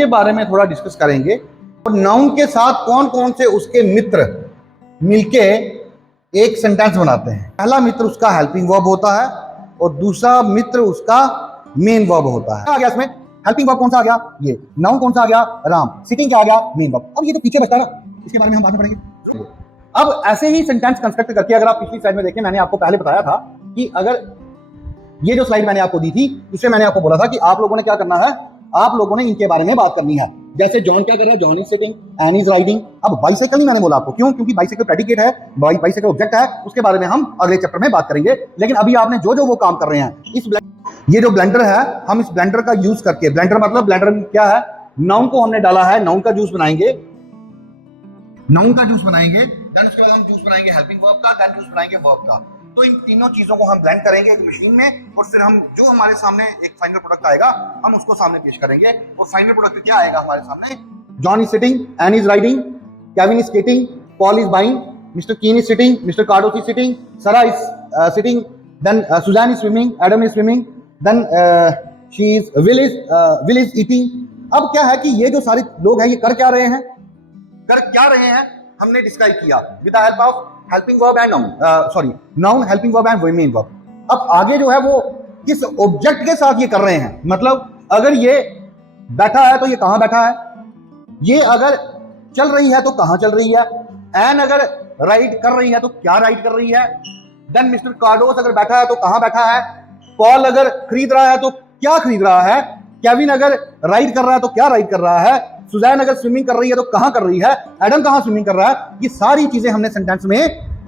के बारे में थोड़ा डिस्कस करेंगे और नाउन के साथ कौन कौन से उसके मित्र मिलके एक सेंटेंस बनाते हैं। पहला मित्र उसका हेल्पिंग वर्ब होता है और दूसरा मित्र उसका मेन वर्ब होता है। क्या आ गया इसमें? हेल्पिंग वर्ब कौन सा आ गया? ये। नाउन कौन सा आ गया? राम। सिटिंग क्या आ गया? Main verb. अब ये तो पीछे बचता है ना, इसके बारे में हम बाद में पढ़ेंगे। अब ऐसे ही सेंटेंस कंस्ट्रक्ट करके, अगर आप पिछली स्लाइड में देखें, मैंने आपको पहले बताया था कि अगर ये जो स्लाइड मैंने आपको दी थी, इसमें मैंने आपको बोला था कि आप लोगों ने क्या करना है, आप लोगों ने इनके बारे में बात करनी है। जैसे जॉन क्या कर रहा है? John is sitting, Ann is riding. अब बाइसाइकिल नहीं मैंने बोला आपको, क्यों? क्योंकि बाइसाइकिल प्रेडिकेट है, बाइसाइकिल ऑब्जेक्ट है, उसके बारे में हम अगले चैप्टर में बात करेंगे। लेकिन अभी आपने जो जो वो काम कर रहे हैं, ये जो ब्लेंडर है, हम इस ब्लेंडर का यूज करके, ब्लेंडर मतलब ब्लेंडर क्या है? नाउन को हमने डाला है, नाउन का जूस बनाएंगे, नाउन का जूस बनाएंगे, देन उसके बाद हम जूस बनाएंगे हेल्पिंग वर्ब का, देन जूस बनाएंगे वर्ब का। तो इन तीनों चीजों को हम ब्लेंड करेंगे एक मशीन में और फिर हम जो हमारे सामने एक फाइनल प्रोडक्ट आएगा, हम उसको सामने पेश करेंगे। और फाइनल प्रोडक्ट क्या आएगा हमारे सामने? John is sitting, Ann is riding, Kevin is skating, Paul is buying, mister Keen is sitting, mister Cardos is sitting, Sara is sitting, then Suzanne is swimming, Adam is swimming, then she is Will is eating. अब क्या है कि ये जो सारे लोग हैं, ये कर क्या रहे हैं? कर क्या रहे हैं हमने डिस्क्राइब किया with the help of helping verb and noun, sorry, noun, helping verb and main verb. अब आगे जो है वो किस ऑब्जेक्ट के साथ ये कर रहे हैं, मतलब अगर ये बैठा है तो ये कहां बैठा है, ये अगर चल रही है तो कहां चल रही है, एन अगर राइड कर रही है तो क्या राइड कर रही है, देन मिस्टर कार्डोस अगर बैठा है तो कहां बैठा है, पॉल अगर खरीद रहा है तो क्या खरीद रहा है, केविन अगर राइड कर रहा है तो क्या राइड कर रहा है, सुजैन अगर स्विमिंग कर रही है तो कहां कर रही है, एडम कहां स्विमिंग कर रहा है। ये सारी चीजें हमने सेंटेंस में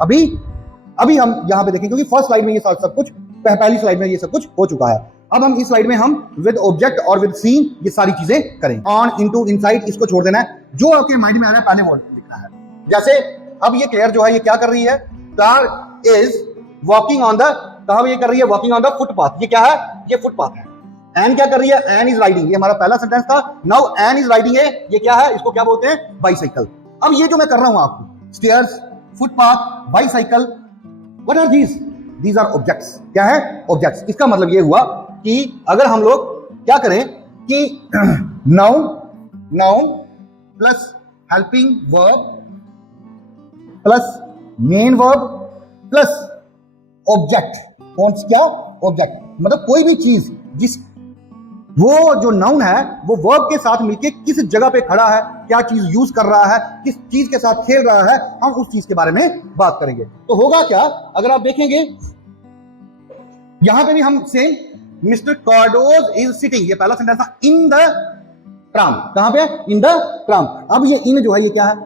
अभी हम यहां पे देखेंगे, क्योंकि फर्स्ट स्लाइड में ये सब कुछ, पहली स्लाइड में ये सब कुछ हो चुका है। अब हम इस स्लाइड में हम विद ऑब्जेक्ट और विद सीन ये सारी चीजें करेंगे। ऑन, इनटू, इनसाइड, इसको छोड़ देना है, जो आपके माइंड में आ रहा है पहले वो लिखना है। जैसे अब ये क्लेयर जो है ये क्या कर रही है? Car is walking on the, कहां ये कर रही है? Walking on the footpath. ये क्या है? ये फुटपाथ है। एन क्या कर रही है? Ann is riding. ये हमारा पहला सेंटेंस था। नाउ एन इज राइडिंग है, ये क्या है? इसको क्या बोलते हैं? बाइसाइकिल। अब ये जो मैं कर रहा हूं आपको, stairs, footpath, bicycle, what are these? These are objects. क्या है? ऑब्जेक्ट्स। इसका मतलब ये हुआ कि अगर हम लोग क्या करें कि noun plus helping verb plus main verb plus object, कौन सी? क्या? ऑब्जेक्ट। मतलब कोई भी चीज जिस, वो जो नाउन है वो वर्ब के साथ मिलके किस जगह पे खड़ा है, क्या चीज यूज कर रहा है, किस चीज के साथ खेल रहा है, हम उस चीज के बारे में बात करेंगे। तो होगा क्या, अगर आप देखेंगे यहां पे भी हम same, mister Cardos is sitting, ये पहला सेंटेंस था, इन द ट्राम। कहां पे? इन द ट्राम। अब ये इन जो है ये क्या है?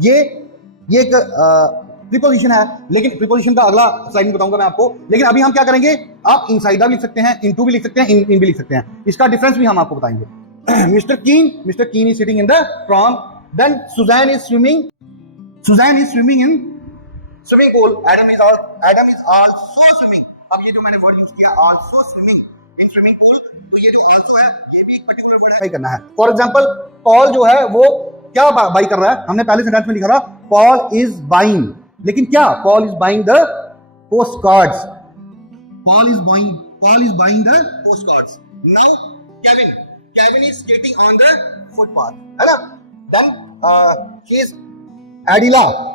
ये एक प्रीपोजिशन है, लेकिन प्रीपोजिशन का अगला स्लाइड में बताऊंगा मैं आपको। लेकिन अभी हम क्या करेंगे, आप इनसाइड भी लिख सकते हैं, इनटू भी लिख सकते हैं, इन भी लिख सकते हैं। इसका डिफरेंस भी हम आपको बताएंगे। Mister Keen is sitting in the tram, then Suzanne is swimming in swimming pool, Adam is also swimming. अब ये जो मैंने वर्ड यूज किया, also swimming in swimming pool, तो ये जो आल्सो है ये भी एक पर्टिकुलर वर्ड है करना है। फॉर एग्जांपल, पॉल जो है वो क्या बाई कर रहा है? हमने पहले सेंटेंस में लिखा था पॉल इज बाइंग, लेकिन क्या? Paul is buying the postcards. Paul is buying the postcards. Now Kevin is skating on the footpath, है ना? Then he is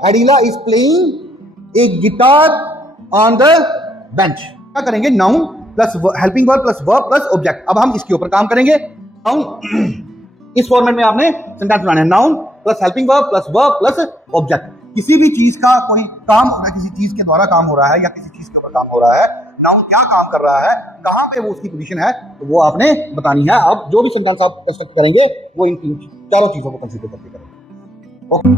Adela is playing a guitar on the bench. क्या करेंगे? Noun plus helping verb plus verb plus object. अब हम इसके ऊपर काम करेंगे। नाउन इस फॉर्मेट में आपने सेंटेंस बनाना है, noun plus helping verb plus verb plus object. किसी भी चीज का कोई काम हो रहा है, किसी चीज के द्वारा काम हो रहा है या किसी चीज के ऊपर काम हो रहा है, नाउन क्या काम कर रहा है, कहां पे वो उसकी पोजीशन है, तो वो आपने बतानी है। अब जो भी सेंटेंस आप कंस्ट्रक्ट करेंगे वो इन चारों चीजों को कंसीडर करके करेंगे। ओके।